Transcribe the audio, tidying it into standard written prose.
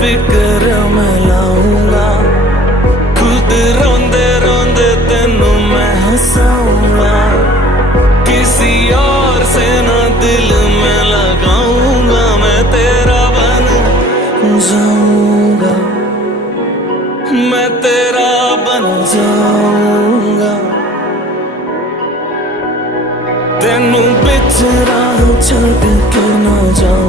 फिक्र मैं लाऊंगा, खुद रोंदे रोंदे तेनू मैं हंसाऊंगा, किसी और से ना दिल में लगाऊंगा, मैं तेरा बन जाऊंगा, मैं तेरा बन जाऊंगा। तेनू बिच राह छड़ के ना जा